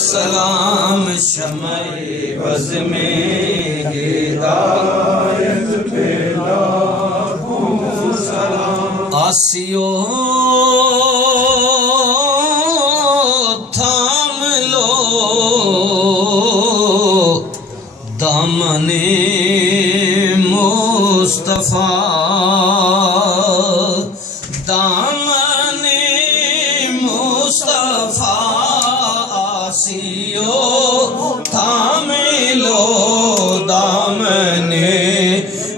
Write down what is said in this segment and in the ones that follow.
سلام شمع بز میں ہدایت پہ لاکھوں سلام. آسیو تھام لو دامن مصطفیٰ، دامن مصطفیٰ. آسیو تھام لو دامن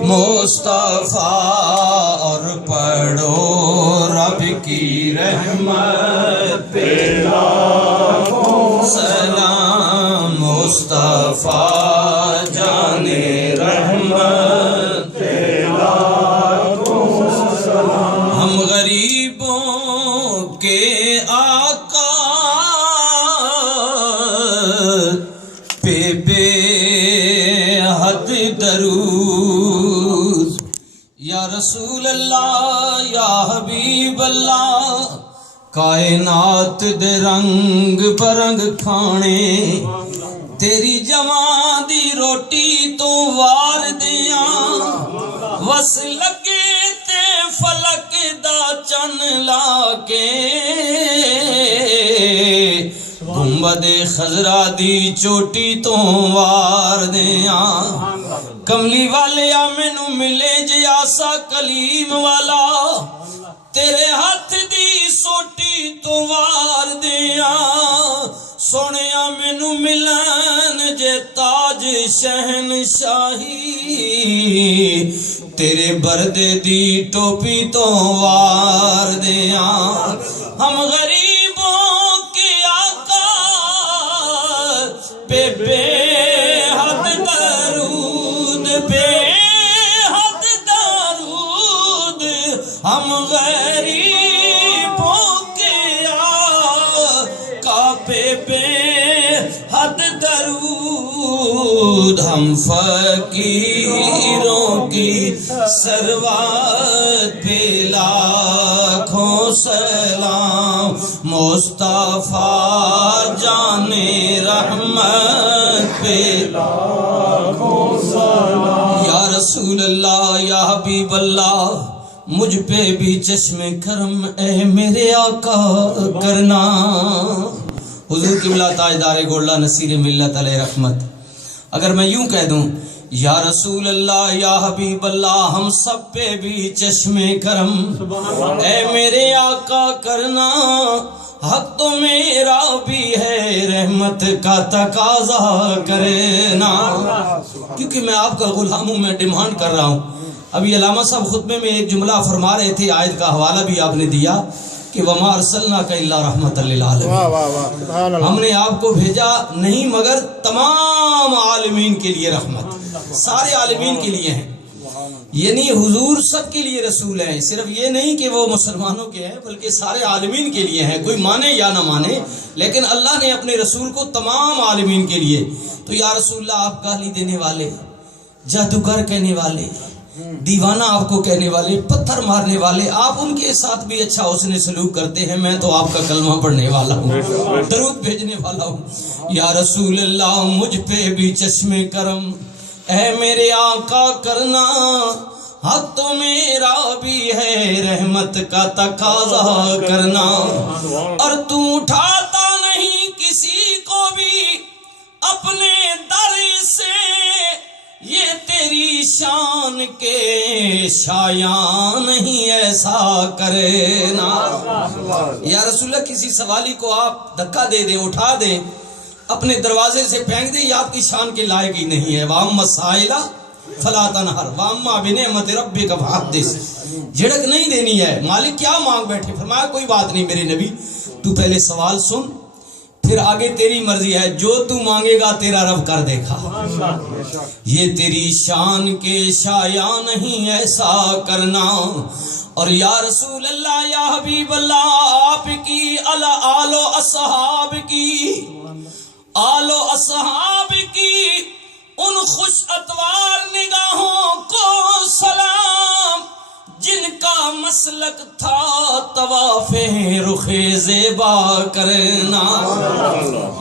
مصطفیٰ، اور پڑھو رب کی رحمت پہ لاکھوں سلام. مصطفیٰ جان رحمت پہ لاکھوں سلام. ہم غریبوں کے آقا پہ بے حد درود. یا رسول اللہ یا حبیب اللہ، کائنات دے رنگ برنگ کھانے، تیری جوان دی روٹی تو وار دیاں، وس لگے تے فلک دا چن لا کے، گنبد خضرا دی چوٹی تو وار دیاں. کملی والے آ مینوں ملے جے آسا کلیم والا، تیرے ہاتھ دی سوٹی تو وار دیاں. سونیا مینوں ملن جے تاج شہنشاہی، تیرے بردے دی ٹوپی تو وار دیاں. ہم غریبوں کے آقا پہ بے حد درود، بے حد درود. ہم غریبوں کے آقا پہ بے حد درود. ہم فقیروں کی ثروت پہ لاکھوں سلام. مصطفیٰ جان رحمت پہ لاکھوں سلام. یا رسول اللہ یا حبیب اللہ، مجھ پہ بھی چشم کرم اے میرے آقا کرنا. حضور قبلہ تاجدار گولڈا نصیر ملت علیہ رحمت. اگر میں یوں کہہ دوں یا رسول اللہ یا حبیب اللہ، ہم سب پہ بھی چشم کرم اے میرے آقا کرنا. حق تو میرا بھی ہے، رحمت کا تقاضا کرنا. کیونکہ میں آپ کا غلام ہوں، میں ڈیمانڈ کر رہا ہوں. ابھی علامہ صاحب خطبے میں ایک جملہ فرما رہے تھے، آیت کا حوالہ بھی آپ نے دیا کہ وَمَا أَرْسَلْنَاكَ إِلَّا رَحْمَةً لِلْعَالَمِينَ. ہم نے آپ کو بھیجا نہیں مگر تمام عالمین کے لیے رحمت، سارے عالمین کے لیے ہیں. یعنی حضور سب کے لیے رسول ہیں، صرف یہ نہیں کہ وہ مسلمانوں کے ہیں بلکہ سارے عالمین کے لیے ہیں. کوئی مانے یا نہ مانے، لیکن اللہ نے اپنے رسول کو تمام عالمین کے لیے. تو یا رسول اللہ، آپ گالی دینے والے، جادوگر کہنے والے، دیوانہ آپ کو کہنے والے، پتھر مارنے والے، آپ ان کے ساتھ بھی اچھا حسن سلوک کرتے ہیں. میں تو آپ کا کلمہ پڑھنے والا ہوں، درود بھیجنے والا ہوں. یا رسول اللہ، مجھ پہ بھی چشم کرم اے میرے آقا کرنا. حق تو میرا بھی ہے، رحمت کا تقاضا کرنا. اور تو اٹھاتا نہیں کسی کو بھی اپنے در سے، یہ تیری شان کے شایان نہیں ایسا کرنا. یا رسول اللہ، کسی سوالی کو آپ دھکا دے دیں، اٹھا دیں، اپنے دروازے سے پھینک دیں، یہ آپ کی شان کے لائق ہی نہیں ہے. وَأَمَّا السَّائِلَ فَلَا تَنْهَرْ وَأَمَّا بِنِعْمَةِ رَبِّكَ فَحَدِّثْ. جھڑک نہیں دینی ہے. مالک کیا مانگ بیٹھے؟ فرمایا کوئی بات نہیں میرے نبی، تو پہلے سوال سن، پھر آگے تیری مرضی ہے، جو تو مانگے گا تیرا رب کر دے گا. یہ تیری شان کے شایان نہیں ایسا کرنا. اور یا رسول اللہ یا حبیب اللہ، آپ کی آل و اصحاب کی، آل و اصحاب کی ان خوش اتوار نگاہوں کو سلام. جن کا مسلک تھا طواف رخ زیبا کرنا.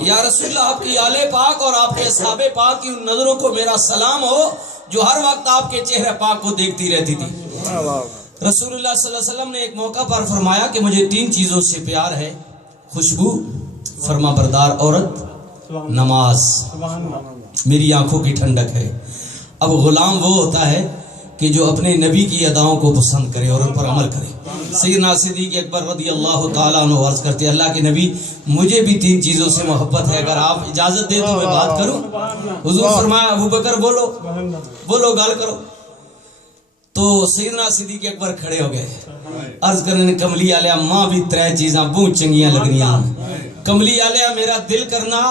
یا رسول اللہ آپ کی آل پاک اور آپ کے اصحاب پاک کی ان نظروں کو میرا سلام ہو جو ہر وقت آپ کے چہرے پاک کو دیکھتی رہتی تھی. رسول اللہ صلی اللہ علیہ وسلم نے ایک موقع پر فرمایا کہ مجھے 3 چیزوں سے پیار ہے: خوشبو، فرما بردار عورت، نماز. میری آنکھوں کی ٹھنڈک ہے. اب غلام وہ ہوتا ہے کہ جو اپنے نبی کی اداؤں کو پسند کرے اور ان پر عمل کرے. سیدنا صدیق اکبر رضی اللہ تعالیٰ عنہ عرض کرتے ہیں اللہ کے نبی مجھے بھی 3 چیزوں سے محبت ہے، اگر آپ اجازت دیں تو میں بات کروں. حضور فرمایا ابو بکر بولو گال کرو. تو سیدنا صدیق اکبر کھڑے ہو گئے. عرض کرنے کملی آلیا ماں بھی 3 چیزاں بہت چنگیاں لگنیاں. کملی آلیا میرا دل کرنا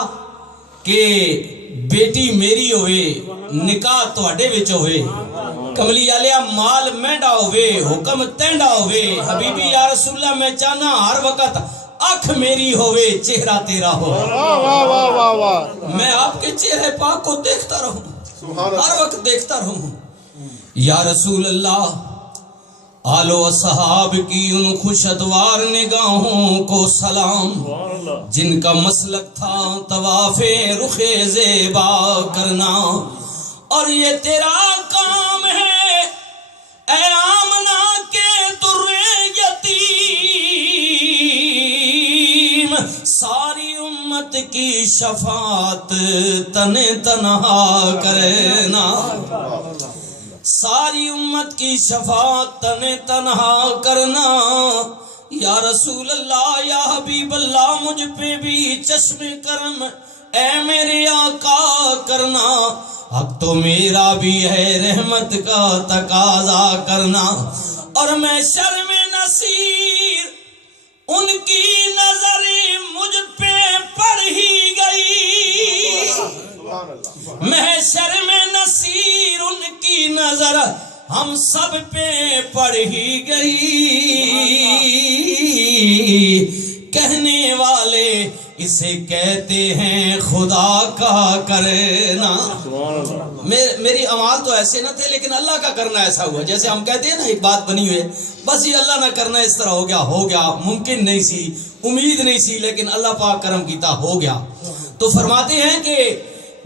کہ بیٹی میری ہوئے، نکاح تواڈے وچ ہوئے. کملی آلیا مال مہنڈا ہوئے، حکم تینڈا ہوئے. حبیبی یا رسول اللہ میں چاہنا ہر وقت آنکھ میری ہوئے، چہرہ تیرا ہو. میں آپ کے چہرے پاک کو دیکھتا رہوں، ہر وقت دیکھتا رہوں. یا رسول اللہ آل و صحاب کی ان خوشدوار نگاہوں کو سلام جن کا مسلک تھا طواف رخ زیبا کرنا. اور یہ تیرا کام ہے اے آمنہ کے در یتیم، ساری امت کی شفاعت تن تنہا کرنا. ساری امت کی شفاعت تن تنہا کرنا. یا رسول اللہ یا حبیب اللہ مجھ پہ بھی چشم کرم اے میرے آقا کرنا. حق تو میرا بھی ہے رحمت کا تقاضا کرنا. اور میں شرم نصیر ان کی نظر مجھ پہ پڑ ہی گئی، محشر میں نصیر ان کی نظر ہم سب پہ پڑ ہی گئی. کہنے والے اسے کہتے ہیں خدا کا کرنا. میری اعمال تو ایسے نہ تھے لیکن اللہ کا کرنا ایسا ہوا. جیسے ہم کہتے ہیں نا ایک بات بنی ہوئی ہے، بس یہ اللہ نہ کرنا اس طرح ہو گیا، ممکن نہیں سی، امید نہیں سی، لیکن اللہ پاک کرم کیتا ہو گیا. تو فرماتے ہیں کہ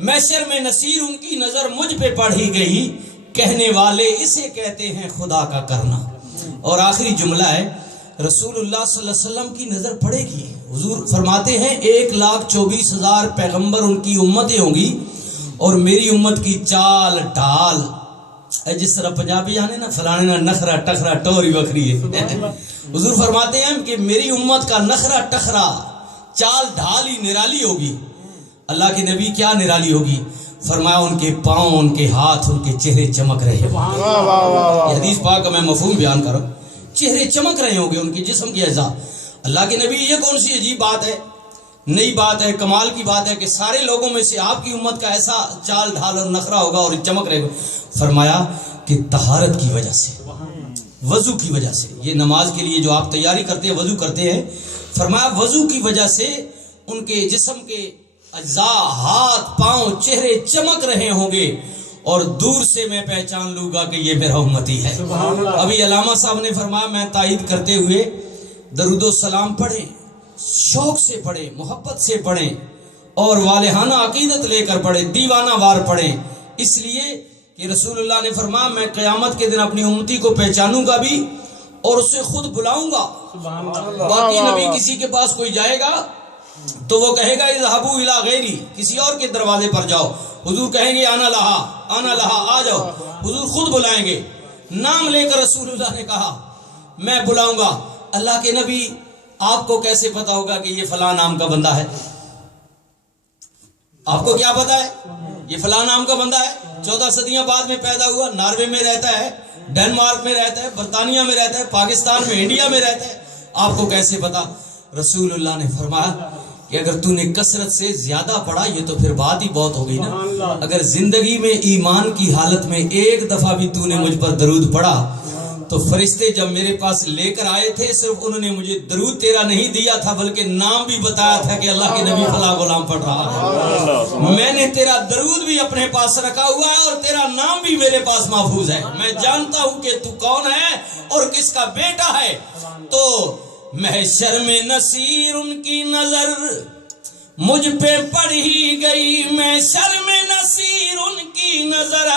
محشر میں نصیر ان کی نظر مجھ پہ پڑ ہی گئی، کہنے والے اسے کہتے ہیں خدا کا کرنا. اور آخری جملہ ہے رسول اللہ صلی اللہ علیہ وسلم کی نظر پڑے گی. حضور فرماتے ہیں 1,24,000 پیغمبر ان کی امتیں ہوں گی اور میری امت کی چال ڈھال جس طرح پنجابی جانے نا فلانے نا نخرا ٹخرا ٹوری وکری ہے. حضور فرماتے ہیں کہ میری امت کا نخرا ٹخرا چال ڈھال ہی نرالی ہوگی. اللہ کے نبی کیا نرالی ہوگی؟ فرمایا ان کے پاؤں، ان کے ہاتھ، ان کے چہرے چمک رہے ہیں. یہ حدیث پاک کا میں مفہوم بیان کروں. چہرے چمک رہے ہوں گے ان کے جسم کے اعضاء. اللہ کے نبی یہ کون سی عجیب بات ہے، نئی بات ہے، کمال کی بات ہے کہ سارے لوگوں میں سے آپ کی امت کا ایسا چال ڈھال اور نخرا ہوگا اور چمک رہے گا. فرمایا کہ طہارت کی وجہ سے، وضو کی وجہ سے، یہ نماز کے لیے جو آپ تیاری کرتے ہیں، وضو کرتے ہیں، فرمایا وضو کی وجہ سے ان کے جسم کے اجزاء، ہاتھ، پاؤں، چہرے چمک رہے ہوں گے اور دور سے میں پہچان لوں گا کہ یہ میرا امتی ہے. ابھی علامہ صاحب نے فرمایا میں تائید کرتے ہوئے درود و سلام پڑھیں، شوق سے پڑھیں، محبت سے پڑھیں اور والہانہ عقیدت لے کر پڑھیں، دیوانہ وار پڑھیں، اس لیے کہ رسول اللہ نے فرمایا میں قیامت کے دن اپنی امتی کو پہچانوں گا بھی اور اسے خود بلاؤں گا. باقی نبی کسی کے پاس کوئی جائے گا تو وہ کہے گا اذهبوا الی غیری، کسی اور کے دروازے پر جاؤ. حضور کہیں گے آنا لہا آ جاؤ. حضور خود بلائیں گے، نام لے کر رسول اللہ نے کہا میں بلاؤں گا. اللہ کے نبی آپ کو کیسے پتا ہوگا کہ یہ فلاں نام کا بندہ ہے؟ آپ کو کیا پتا ہے یہ فلاں نام کا بندہ ہے؟ 14 صدیاں بعد میں پیدا ہوا، ناروے میں رہتا ہے، ڈنمارک میں رہتا ہے، برطانیہ میں رہتا ہے، پاکستان میں، انڈیا میں رہتا ہے. آپ کو کیسے پتا؟ رسول اللہ نے فرمایا کہ اگر تو نے کثرت سے زیادہ پڑھا یہ تو پھر بات ہی بہت ہو گئی نا. اگر زندگی میں ایمان کی حالت میں ایک دفعہ بھی تو نے مجھ پر درود پڑھا تو تو فرشتے جب میرے پاس لے کر آئے تھے صرف انہوں نے مجھے درود تیرا نہیں دیا تھا بلکہ نام بھی بتایا تھا کہ اللہ کے نبی فلاں غلام پڑھ رہا ہے. میں نے تیرا درود بھی اپنے پاس رکھا ہوا ہے اور تیرا نام بھی میرے پاس محفوظ ہے. میں جانتا ہوں کہ تو کون ہے اور کس کا بیٹا ہے. تو محشر میں نصیر ان کی نظر مجھ پہ پڑ ہی گئی. محشر میں نصیر ان کی نظر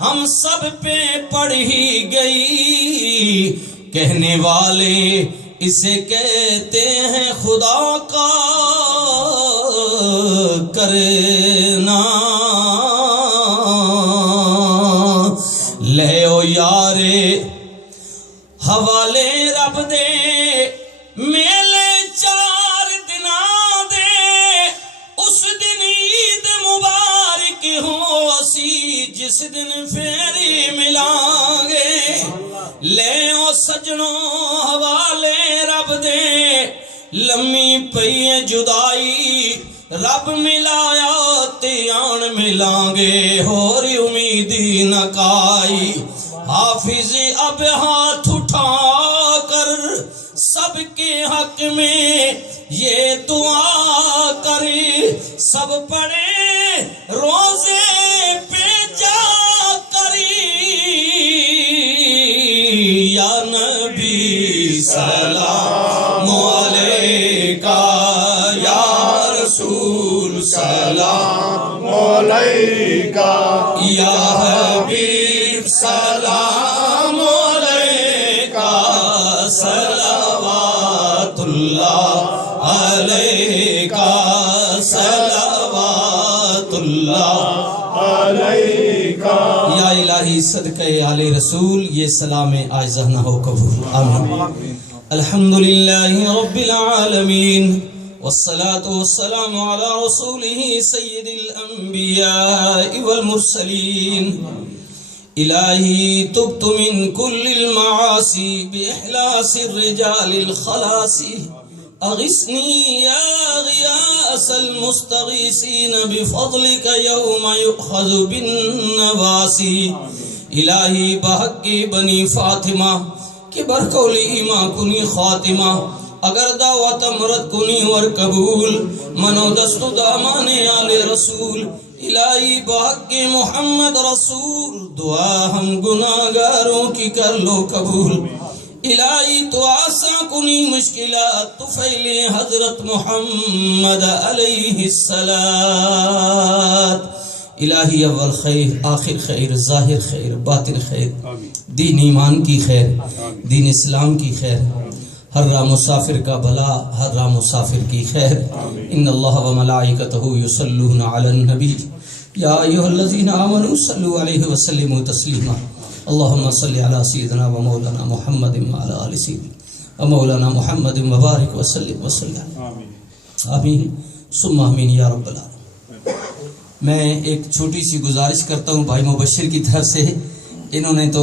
ہم سب پہ پڑ ہی گئی. کہنے والے اسے کہتے ہیں خدا کا کرنا. لے او یارے حوالے رب دے میلے 4 دن دے. اس دن عید مبارک ہو اسی جس دن پھیری ملائیں گے. لے او سجنوں حوالے رب دے لمبی پئی جدائی رب ملایا تے آن ملائیں گے. ہور امیدی نہ کائی. حافظ اب ہاتھ اٹھا کر سب کے حق میں یہ دعا کری. سب پڑھے روزے پہ جا کری. یا نبی سلام علیکہ یا رسول سلام علیکہ یا حبیب سلام علیکہ. صلوات اللہ علیکہ صلوات اللہ علیکہ. یا الہی صدقہ آل رسول یہ سلام آج نہ ہو قبول. آمین. الحمدللہ رب العالمین والصلاة والسلام على رسوله سید الانبیاء والمرسلین. الہی تبت من كل المعاصی بإحلاس الرجال الخلاصی. اغثنی یا غیاث المستغیثین بفضلک یوم یؤخذ بالنواسی. الہی بحق بنی فاطمہ کہ برکولی ایما کنی خاتمہ. اگر دعوت مرد کنی ور قبول منو دست دامان آل رسول. الہی بحق محمد رسول دعا ہم گناہگاروں کی کر لو قبول. الہی تو آسان کنی مشکلات طفیل حضرت محمد علیہ السلام. الہی اول خیر آخر خیر ظاہر خیر باطن خیر. دین ایمان کی خیر دین اسلام کی خیر. ہر راہ مسافر کا بھلا ہر راہ مسافر کی خیر. ان اللہ و ملائکتہ یصلون علی النبی یا ایھا الذین آمنوا صلوا علیہ وسلموا تسلیما. اللہم صلی علی سیدنا و مولانا محمد وعلی آل سیدنا و مولانا محمد وبارک وسلم وسلم. آمین ثم آمین یا رب العالمین. میں ایک چھوٹی سی گزارش کرتا ہوں بھائی مبشر کی طرف سے. انہوں نے تو